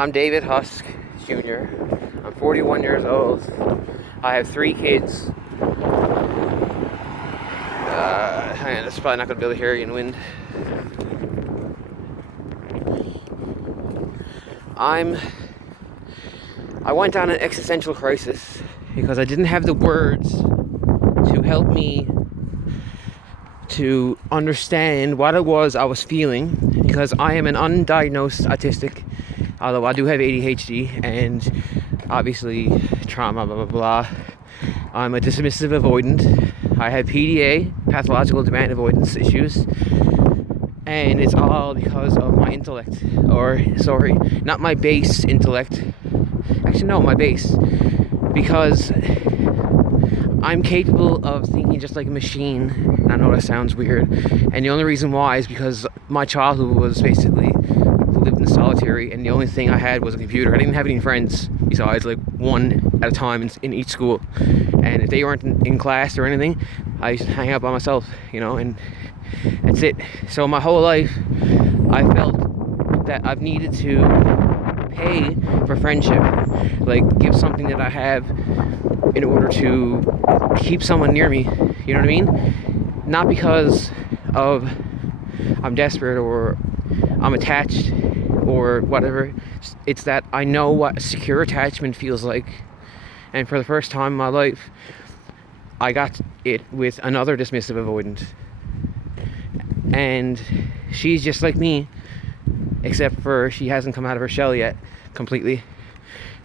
I'm David Husk Jr. I'm 41 years old. I have 3 kids. Hang on, it's probably not going to be able to hear you in wind. I went down an existential crisis because I didn't have the words to help me to understand what it was I was feeling, because I am an undiagnosed autistic, although I do have ADHD and obviously trauma, blah blah blah. I'm a dismissive avoidant. I have PDA, pathological demand avoidance issues, and it's all because of my intellect, or sorry, not my base intellect. Actually, no, my base, because I'm capable of thinking just like a machine, and I know that sounds weird, and the only reason why is because my childhood was basically lived in solitary, and the only thing I had was a computer. I didn't have any friends besides like one at a time in each school, and if they weren't in class or anything, I used to hang out by myself, and that's it. So my whole life I felt that I've needed to pay for friendship, like give something that I have in order to keep someone near me, you know what I mean? Not because of I'm desperate or I'm attached or whatever. It's that I know what secure attachment feels like, and for the first time in my life I got it with another dismissive avoidant, and she's just like me, except for she hasn't come out of her shell yet completely.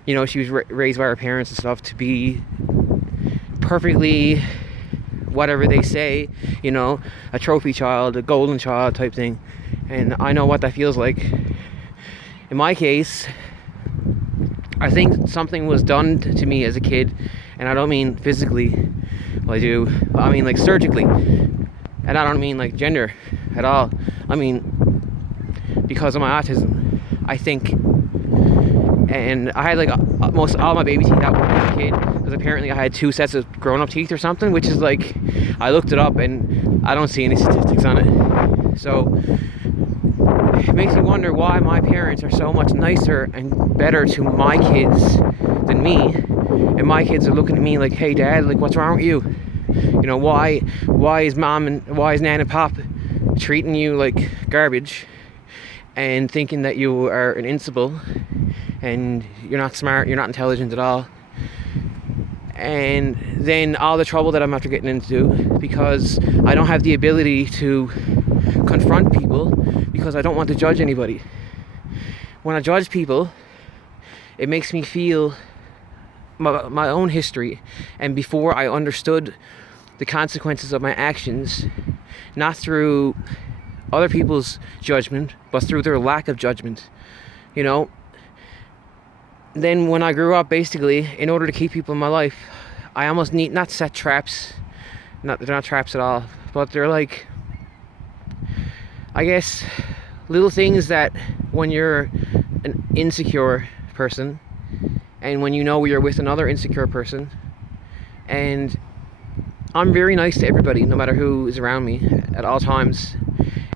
She was raised by her parents and stuff to be perfectly whatever they say, a trophy child, a golden child type thing, and I know what that feels like. In my case, I think something was done to me as a kid, and I don't mean physically, well, I do, but I mean like surgically, and I don't mean like gender at all. I mean because of my autism, I think. And I had like most all my baby teeth out when I was a kid, because apparently I had 2 sets of grown-up teeth or something, which is like, I looked it up and I don't see any statistics on it. So it makes me wonder why my parents are so much nicer and better to my kids than me, and my kids are looking at me like, hey dad, like what's wrong with you? Why is mom and why is nan and pop treating you like garbage and thinking that you are an imbecile and you're not smart, you're not intelligent at all? And then all the trouble that I'm after getting into because I don't have the ability to confront people, because I don't want to judge anybody. When I judge people, it makes me feel my own history, and before I understood the consequences of my actions, not through other people's judgment, but through their lack of judgment, Then when I grew up, basically, in order to keep people in my life, I almost need not set traps. They're not traps at all, but they're like, I guess, little things that when you're an insecure person, and when you're with another insecure person, and I'm very nice to everybody, no matter who is around me at all times.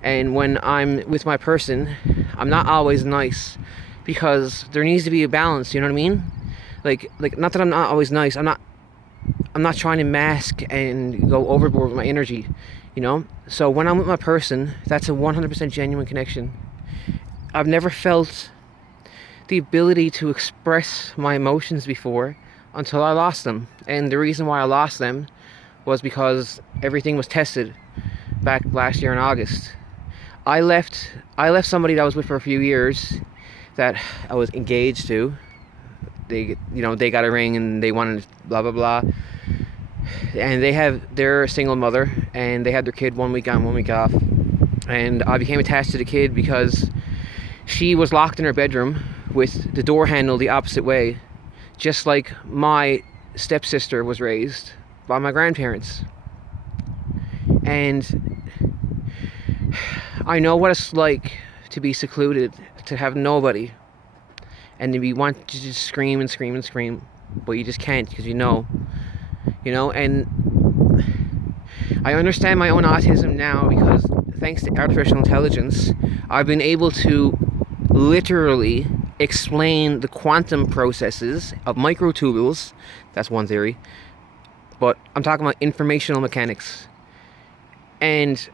And when I'm with my person, I'm not always nice, because there needs to be a balance, you know what I mean? Like not that I'm not always nice. I'm not trying to mask and go overboard with my energy, So when I'm with my person, that's a 100% genuine connection. I've never felt the ability to express my emotions before until I lost them. And the reason why I lost them was because everything was tested back last year in August. I left somebody that I was with for a few years, that I was engaged to. They got a ring and they wanted blah blah blah, and they're a single mother, and they had their kid 1 week on, 1 week off, and I became attached to the kid because she was locked in her bedroom with the door handle the opposite way, just like my stepsister was raised by my grandparents. And I know what it's like to be secluded, to have nobody, and to want to just scream and scream and scream, but you just can't, because and I understand my own autism now, because thanks to artificial intelligence, I've been able to literally explain the quantum processes of microtubules. That's one theory. But I'm talking about informational mechanics and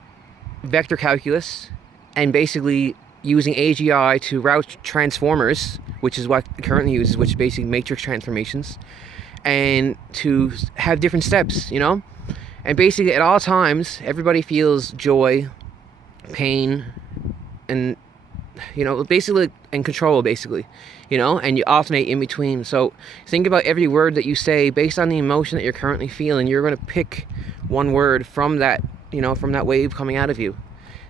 vector calculus, and basically using AGI to route transformers, which is what it currently uses, which is basically matrix transformations, and to have different steps, you know? And basically at all times, everybody feels joy, pain, and, you know, basically, and control, basically, you know? And you alternate in between. So think about every word that you say based on the emotion that you're currently feeling. You're going to pick one word from that, you know, from that wave coming out of you.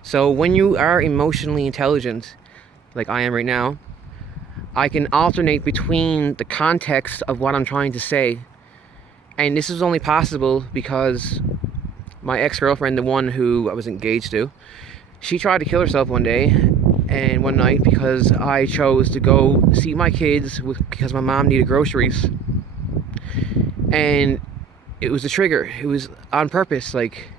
So when you are emotionally intelligent, like I am right now, I can alternate between the context of what I'm trying to say. And this is only possible because my ex-girlfriend, the one who I was engaged to, she tried to kill herself one day and one night because I chose to go see my kids because my mom needed groceries. And it was a trigger. It was on purpose, like...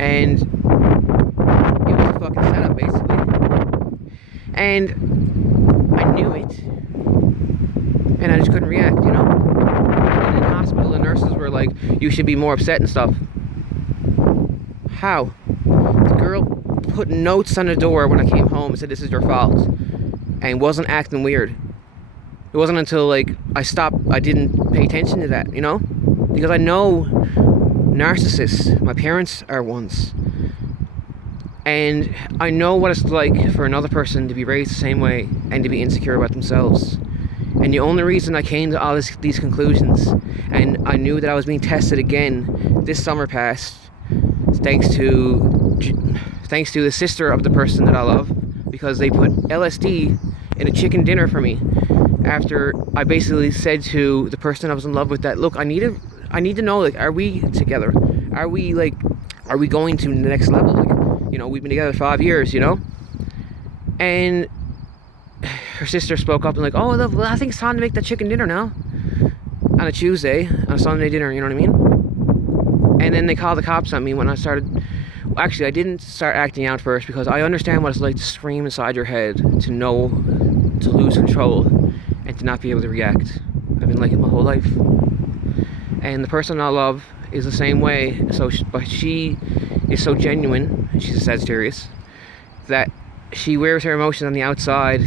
And it was a fucking setup, basically. And I knew it. And I just couldn't react, you know? And in hospital, the nurses were like, you should be more upset and stuff. How? The girl put notes on the door when I came home and said, this is your fault. And wasn't acting weird. It wasn't until, like, I didn't pay attention to that, you know? Because I know narcissists. My parents are ones. And I know what it's like for another person to be raised the same way and to be insecure about themselves. And the only reason I came to all these conclusions, and I knew that I was being tested again this summer past, thanks to the sister of the person that I love, because they put LSD in a chicken dinner for me after I basically said to the person I was in love with that, look, I need to know, like, are we together? Are we going to the next level? Like, you know, we've been together 5 years, you know? And her sister spoke up and like, oh, well, I think it's time to make that chicken dinner now. On a Tuesday, on a Sunday dinner, you know what I mean? And then they called the cops on me when I started... Well, actually, I didn't start acting out first because I understand what it's like to scream inside your head, to lose control, and to not be able to react. I've been like it my whole life. And the person I love is the same way. But she is so genuine, she's a Sagittarius, that she wears her emotions on the outside,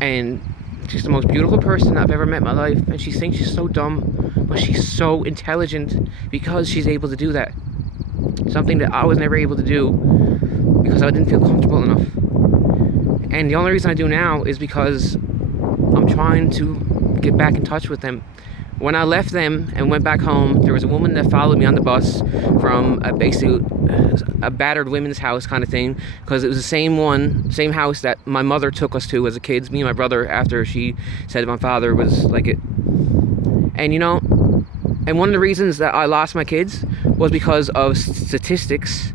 and she's the most beautiful person I've ever met in my life. And she thinks she's so dumb, but she's so intelligent because she's able to do that. Something that I was never able to do because I didn't feel comfortable enough. And the only reason I do now is because I'm trying to get back in touch with them. When I left them and went back home, there was a woman that followed me on the bus from basically a battered women's house kind of thing, because it was the same house that my mother took us to as a kids, me and my brother, after she said my father was like it. And you know, and one of the reasons that I lost my kids was because of statistical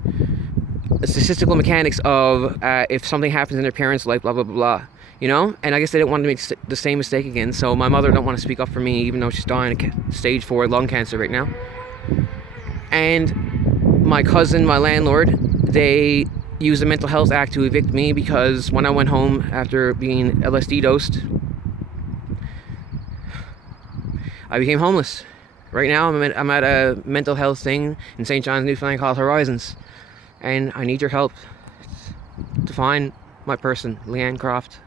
mechanics of if something happens in their parents' life, blah, blah, blah, blah. You know? And I guess they didn't want to make the same mistake again. So my mother don't want to speak up for me, even though she's dying of stage 4 lung cancer right now. And my cousin, my landlord, they used the Mental Health Act to evict me because when I went home after being LSD dosed, I became homeless. Right now, I'm at a mental health thing in St. John's, Newfoundland called Horizons. And I need your help to find my person, Leanne Croft.